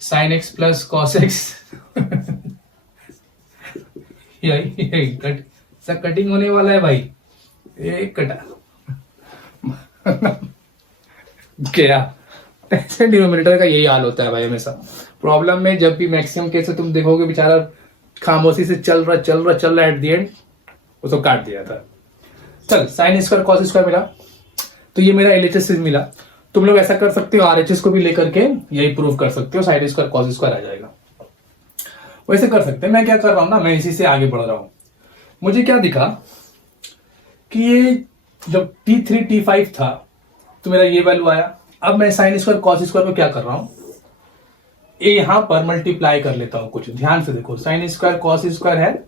sine x plus cos x यही कट सब कटिंग होने वाला है भाई, एक कटा क्या। ऐसे डिनोमिनेटर का यही हाल होता है भाई हमेशा प्रॉब्लम में। जब भी मैक्सिमम केस तुम देखोगे बेचारा खामोशी से चल रहा एट द एंड उसको काट दिया था। चल साइन स्क्वायर कॉस स्क्वायर मिला, तो ये मेरा एलएचएस मिला। तुम लोग ऐसा कर सकते हो, आरएचएस को भी लेकर के यही प्रूव कर सकते हो, साइन स्क्वायर कॉस स्क्वायर आ जाएगा। वैसे कर सकते हैं। मैं क्या कर रहा हूं ना, मैं इसी से आगे बढ़ रहा हूं। मुझे क्या दिखा कि ये जब T3 T5 था तो मेरा ये वैल्यू आया। अब मैं साइन स्क्वायर कॉस स्क्वायर को क्या कर रहा हूं, ये यहां पर मल्टीप्लाई कर लेता हूं। कुछ ध्यान से देखो, साइन स्क्वायर कॉस स्क्वायर है,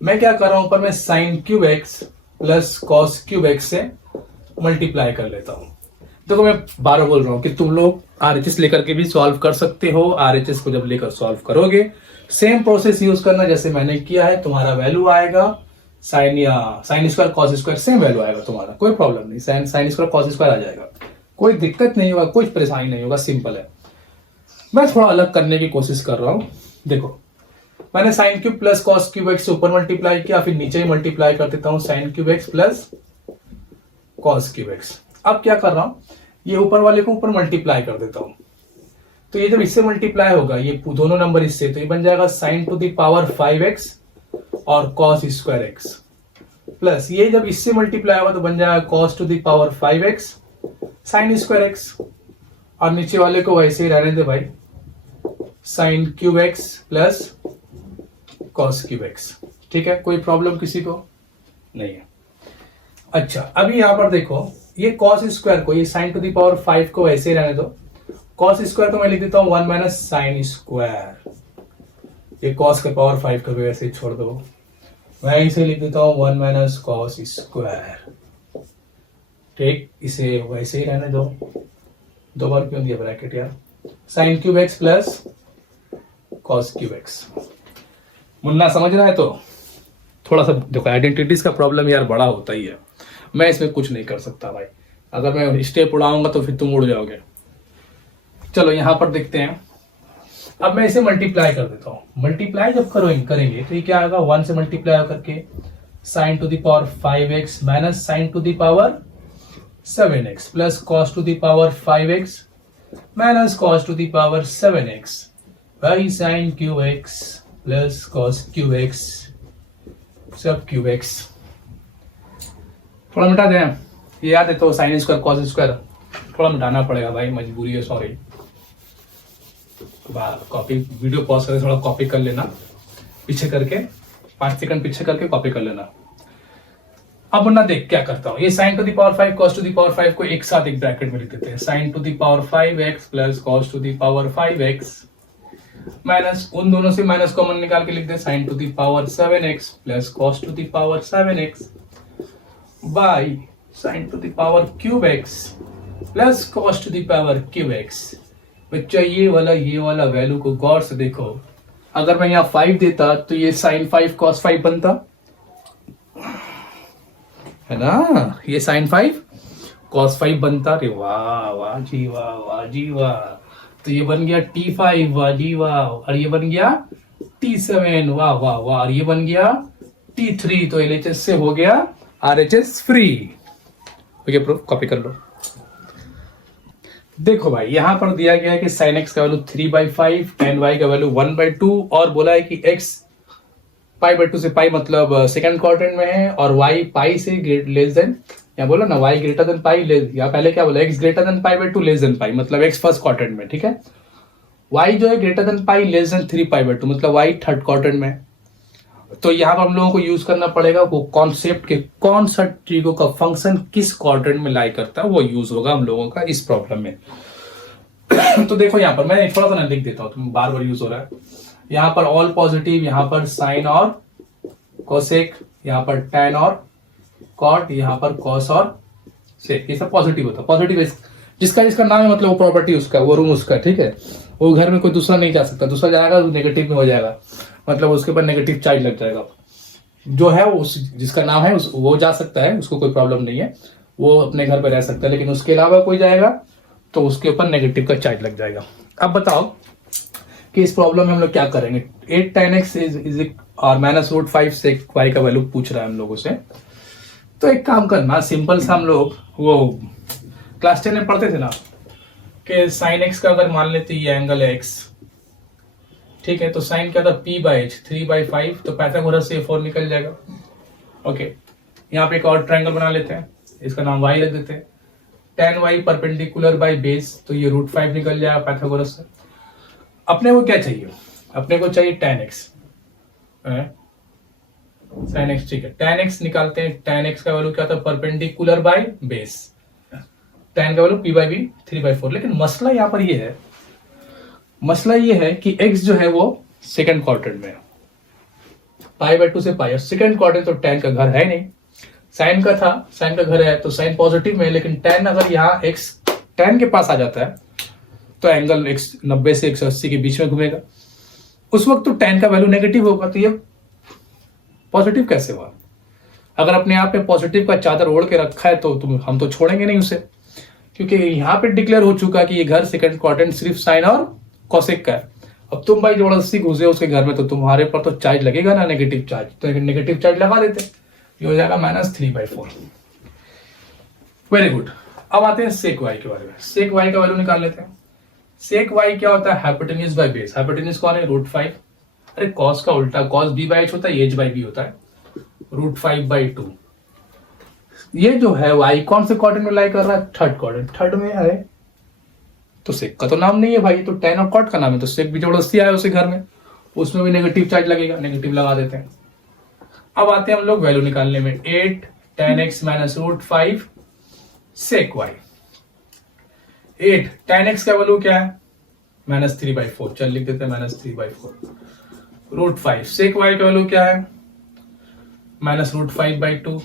मैं क्या कर रहा हूं, ऊपर में sign cube x plus cos cube x से मल्टीप्लाई कर लेता हूं। देखो मैं बार बोल रहा हूं कि तुम लोग आरएचएस लेकर के भी सॉल्व कर सकते हो। आरएचएस को जब लेकर सॉल्व करोगे सेम प्रोसेस यूज करना जैसे मैंने किया है, तुम्हारा वैल्यू आएगा साइन या sign square cos square same value आएगा तुम्हारा, कोई प्रॉब्लम नहीं। साइन स्क्वायर कॉस स्क्वायर आ जाएगा, कोई दिक्कत नहीं होगा, कोई परेशानी नहीं होगा, सिंपल है। मैं थोड़ा अलग करने की कोशिश कर रहा हूं। देखो मैंने sine cube plus cos cube x ऊपर मल्टीप्लाई किया, फिर नीचे ही मल्टीप्लाई कर देता हूं sign cube x plus cos cube x. अब क्या कर रहा हूं, ये ऊपर वाले को ऊपर मल्टीप्लाई कर देता हूं। तो ये जब इससे मल्टीप्लाई होगा, ये दोनों नंबर इससे, तो ये बन जाएगा sign to the power 5x और कॉस स्क्वायर एक्स प्लस ये जब इससे मल्टीप्लाई होगा तो बन जाएगा cos to the power 5x sign square x, और नीचे वाले को वैसे ही रहने दे भाई, sign cube x plus cos cube x. ठीक है, कोई प्रॉब्लम किसी को नहीं है। अच्छा अभी यहां पर देखो, ये कॉस स्क्वायर को, ये साइन टू द पावर 5 को ऐसे ही रहने दो। कॉस स्क्वायर तो मैं लिख देता हूं 1 माइनस साइन स्क्वायर, ये कॉस का पावर 5 को भी ऐसे ही छोड़ दो, मैं इसे लिख देता हूं 1 माइनस कॉस स्क्वायर। ठीक, इसे वैसे ही रहने दो। दो बार क्यों दिया ब्रैकेट यार, sign cube x plus cos cube x. Munna समझ रहा है? तो थोड़ा सा देखो, आइडेंटिटीज का प्रॉब्लम यार बड़ा होता ही है, मैं इसमें कुछ नहीं कर सकता भाई। अगर मैं स्टेप उड़ाऊंगा तो फिर तुम उड़ जाओगे। चलो यहां पर देखते हैं। अब मैं इसे मल्टीप्लाई कर देता हूं। मल्टीप्लाई जब करेंगे तो ये क्या आएगा, 1 से मल्टीप्लाई करके sign to the power 5x minus sine to the power 7x plus cos to the power 5x minus cos to the power 7x by sign cube x plus cos cube x सब cube x. थोड़ा मिटा दें, ये याद है तो sign square cos square थोड़ा मिटाना पड़ेगा भाई, मजबूरी है, सॉरी। कॉपी वीडियो पॉज करके थोड़ा कॉपी कर लेना, पीछे करके 5 सेकंड पीछे करके कॉपी कर लेना। अब ना देख क्या करता हूं, ये sign to the power 5 cos to the power 5 को एक साथ एक ब्रैकेट में लिख देते हैं। Sine to the power 5x plus cos to the power 5x minus उन दोनों से माइनस कॉमन निकाल के लिख दे, sine to the power 7x plus cos to the power 7x by sine to the power cube x plus cos to the power cube x. बच्चा ये वाला वैल्यू को गौर से देखो, अगर मैं यहाँ 5 देता तो ये साइन 5 कॉस 5 बनता है ना, ये साइन 5 कॉस 5 बनता। अरे वाह वाह जी वाह, वाह जी वाह। तो ये बन गया T5, वाह जी वाह, और ये बन गया T7, वाह वाह वाह, और ये बन गया T3। तो LHS से हो गया RHS फ्री। प्रूफ कॉपी कर लो। देखो भाई यहां पर दिया गया है कि साइन एक्स का वैल्यू 3/5, tan y का वैल्यू 1/2, और बोला है कि x π/2 से पाई मतलब सेकंड क्वाड्रेंट में है, और y पाई से लेस देन, या बोला ना y ग्रेटर देन पाई, या पहले क्या बोला, x greater than π/2 less than pi, मतलब x फर्स्ट क्वाड्रेंट में। ठीक है, y जो है greater than pi less than 3π/2, मतलब y थर्ड क्वाड्रेंट में। तो यहाँ पर हम लोगों को यूज करना पड़ेगा वो कॉन्सेप्ट के, कौन सा ट्रिगो का फंक्शन किस क्वाड्रेंट में लाई करता है, वो यूज होगा हम लोगों का इस प्रॉब्लम में। तो देखो यहाँ पर मैं थोड़ा सा ना लिख देता हूँ, तुम बार बार यूज हो रहा है। यहाँ पर ऑल पॉजिटिव, यहाँ पर साइन और कोसेक, यहाँ पर टैन और कॉट, यहाँ पर कॉस और सेक, ये सब पॉजिटिव होता है। पॉजिटिव जिसका जिसका नाम है मतलब वो प्रॉपर्टी उसका, वो रूम उसका। ठीक है, वो घर में कोई दूसरा नहीं जा सकता, दूसरा जाएगा तो नेगेटिव में हो जाएगा, मतलब उसके ऊपर नेगेटिव चार्ज लग जाएगा। जो है वो जिसका नाम है वो जा सकता है, उसको कोई प्रॉब्लम नहीं है, वो अपने घर पे रह सकता है। लेकिन उसके अलावा कोई जाएगा तो उसके ऊपर नेगेटिव का चार्ज लग जाएगा। अब बताओ कि इस प्रॉब्लम में हम लोग क्या करेंगे। 8 tan x इज और -√5 sec y का वैल्यू पूछ रहा है हम लोगों से। तो एक काम करना सिंपल सा, हम लोग वो क्लास 10 में पढ़ते थे ना कि साइन x का अगर मान लेते ये एंगल है x, ठीक है, तो साइन क्या था p/h 3/5, तो पाइथागोरस से 4 निकल जाएगा। ओके, यहाँ पे एक और ट्रायंगल बना लेते हैं, इसका नाम y रख देते हैं। tan y perpendicular by base, तो ये √5 निकल जाएगा पाइथागोरस से। अपने को क्या चाहिए, अपने को चाहिए tan x, sin x, ठीक है। tan x निकालते हैं, tan x का वैल्यू क्या था परपेंडिकुलर बाय बेस, tan का वैल्यू p/b 3/4। लेकिन मसला यहाँ पर ये है, मसला ये है कि x जो है वो सेकंड क्वाड्रेंट में है, π/2 से पाई, और सेकंड क्वाड्रेंट तो tan का घर है नहीं, साइन का था, साइन का घर है तो साइन पॉजिटिव में है, लेकिन tan अगर यहाँ x tan के पास आ जाता है तो एंगल 90 से 180 के बीच में घूमेगा, उस वक्त तो tan का वैल्यू नेगेटिव होगा, तो ये पॉजिटिव कैसे हुआ। अगर अपने आप पे पॉजिटिव का चादर ओढ़ के रखा है तो हम तो छोड़ेंगे नहीं उसे, क्योंकि यहाँ पे डिक्लेयर हो चुका कि ये घर सेकंड क्वाड्रेंट सिर्फ साइन और कॉसेक का है। अब तुम भाई जबरदस्ती घुसे उसके घर में, तो तुम्हारे पर तो चार्ज लगेगा ना, नेगेटिव चार्ज, तो नेगेटिव चार्ज लगा देते, ये हो जाएगा -3/4। Very good. अब आते हैं सेक y के बारे में। सेक y का वैल्यू निकाल लेते हैं। सेक y क्या होता है, हाइपोटेन्यूज बाय बेस। हाइपोटेन्यूज कौन है, √5। अरे कॉस का उल्टा, कॉस b/h होता है, h/b होता है, √5/2। ये जो है y कौन से क्वाड्रेंट में लाई कर रहा है, थर्ड क्वाड्रेंट, थर्ड में है, तो सेक का तो नाम नहीं है भाई, तो tan और cot का नाम है, तो सेक भी जबरदस्ती आया उसे घर में, उसमें भी नेगेटिव चार्ज लगेगा, नेगेटिव लगा देते हैं। अब आते हैं हम लोग वैल्यू निकालने में, 8 tan x -√5 sec y। 8 tan x का वैल्यू क्या है, -3/4, चल लिख देते हैं -3/4, √5 sec y का वैल्यू क्या है, -√5/2।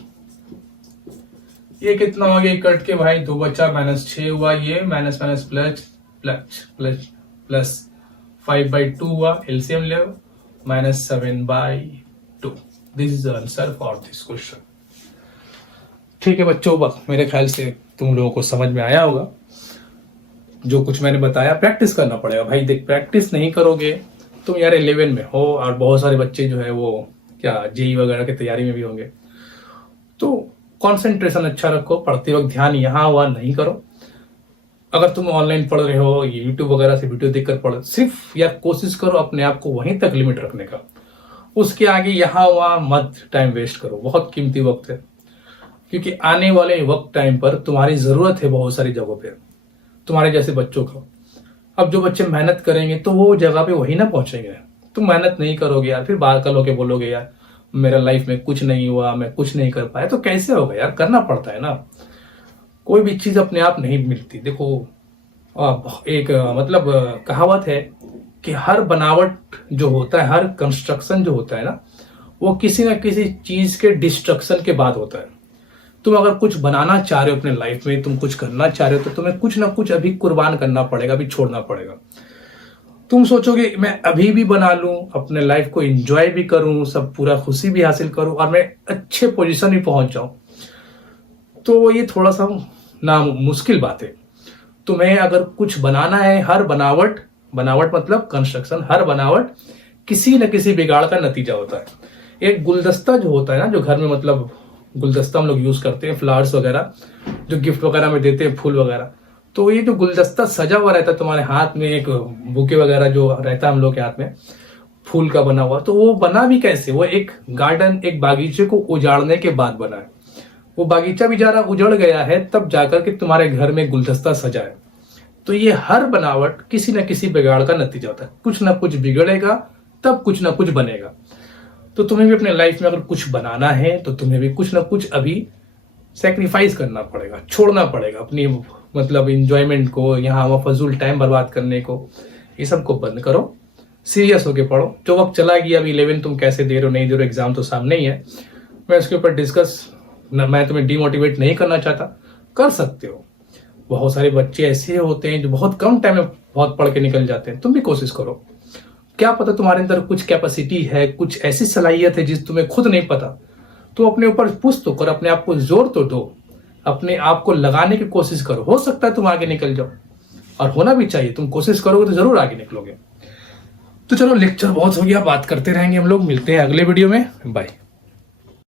ये कितना हो गया, कट के भाई 2 बचा, -6 हुआ, ये minus minus plus plus plus plus 5/2 हुआ, एलसीएम ले -7/2। This is the answer for this question. ठीक है बच्चों, मेरे ख्याल से तुम लोगों को समझ में आया होगा। जो कुछ मैंने बताया प्रैक्टिस करना पड़ेगा भाई, देख प्रैक्टिस नहीं करोगे तुम यार 11 में हो, और बहुत सारे बच्चे जो है वो क्या जेई वगैरह की तैयारी में भी होंगे, तो कंसंट्रेशन अच्छा रखो, पढ़ते वक्त ध्यान यहाँ वहाँ नहीं करो। अगर तुम ऑनलाइन पढ़ रहे हो, यूट्यूब वगैरह से वीडियो देखकर पढ़, सिर्फ यार कोशिश करो अपने आप को वहीं तक लिमिट रखने का, उसके आगे यहाँ वहाँ मत टाइम वेस्ट करो, बहुत कीमती वक्त है, क्योंकि आने वाले वक्त टाइम पर तुम्हारी जरूरत है बहुत सारी जगहों पे तुम्हारे जैसे बच्चों को। अब जो बच्चे मेहनत करेंगे तो वो जगह पे वही ना पहुंचेंगे, तुम मेहनत नहीं करोगे यार, फिर बाहर कल होके बोलोगे यार मेरा लाइफ में कुछ नहीं हुआ, मैं कुछ नहीं कर पाया, तो कैसे होगा यार, करना पड़ता है ना। कोई भी चीज अपने आप नहीं मिलती। देखो एक मतलब कहावत है कि हर बनावट जो होता है, हर कंस्ट्रक्शन जो होता है ना, वो किसी ना किसी चीज के डिस्ट्रक्शन के बाद होता है। तुम अगर कुछ बनाना चाह रहे हो अपने लाइफ में, तुम कुछ करना चाह रहे हो, तो तुम्हें कुछ ना कुछ अभी कुर्बान करना पड़ेगा, अभी छोड़ना पड़ेगा। तुम सोचोगे मैं अभी भी बना लूं, अपने लाइफ को एंजॉय भी करूं, सब पूरा खुशी भी हासिल करूं और मैं अच्छे पोजीशन भी पहुंच जाऊं, तो ये थोड़ा सा ना मुश्किल बात है। तुम्हें अगर कुछ बनाना है, हर बनावट मतलब कंस्ट्रक्शन, हर बनावट किसी न किसी बिगाड़ का नतीजा होता है। एक गुलदस्ता जो होता है ना, जो घर में मतलब गुलदस्ता हम लोग यूज करते हैं, फ्लावर्स वगैरह जो गिफ्ट वगैरह में देते हैं, फूल वगैरह, तो ये जो गुलदस्ता सजा हुआ रहता है तुम्हारे हाथ में, एक बुके वगैरह जो रहता है हम लोग के हाथ में फूल का बना हुआ, तो वो बना भी कैसे, वो एक गार्डन, एक बागीचे को उजाड़ने के बाद बना है। वो बागीचा भी जरा उजड़ गया है तब जाकर के तुम्हारे घर में गुलदस्ता सजा है। तो ये हर बनावट किसी न किसी बिगाड़ का नतीजा होता है, कुछ ना कुछ बिगड़ेगा तब कुछ ना कुछ बनेगा। तो तुम्हें भी अपने लाइफ में अगर कुछ बनाना है तो तुम्हें भी कुछ ना कुछ अभी सेक्रीफाइस करना पड़ेगा, छोड़ना पड़ेगा अपनी मतलब इंजॉयमेंट को, यहाँ वहाँ फजूल टाइम बर्बाद करने को, ये सब को बंद करो, सीरियस होके पढ़ो। जो वक्त चला गया, अभी 11 तुम कैसे दे रहे हो नहीं दे रहे हो, एग्जाम तो सामने ही है, मैं इसके ऊपर डिस्कस मैं तुम्हें डिमोटिवेट नहीं करना चाहता, कर सकते हो। बहुत सारे बच्चे ऐसे होते हैं जो बहुत कम टाइम में बहुत पढ़ के निकल जाते हैं, तुम भी कोशिश करो, क्या पता तुम्हारे अंदर कुछ कैपेसिटी है, कुछ ऐसी सलाहियत है जिस तुम्हें खुद नहीं पता, तो अपने ऊपर पुश तो करो, अपने आप को जोर तो दो, अपने आप को लगाने की कोशिश करो, हो सकता है तुम आगे निकल जाओ, और होना भी चाहिए, तुम कोशिश करोगे तो जरूर आगे निकलोगे। तो चलो लेक्चर बहुत हो गया, बात करते रहेंगे हम लोग, मिलते हैं अगले वीडियो में, बाय।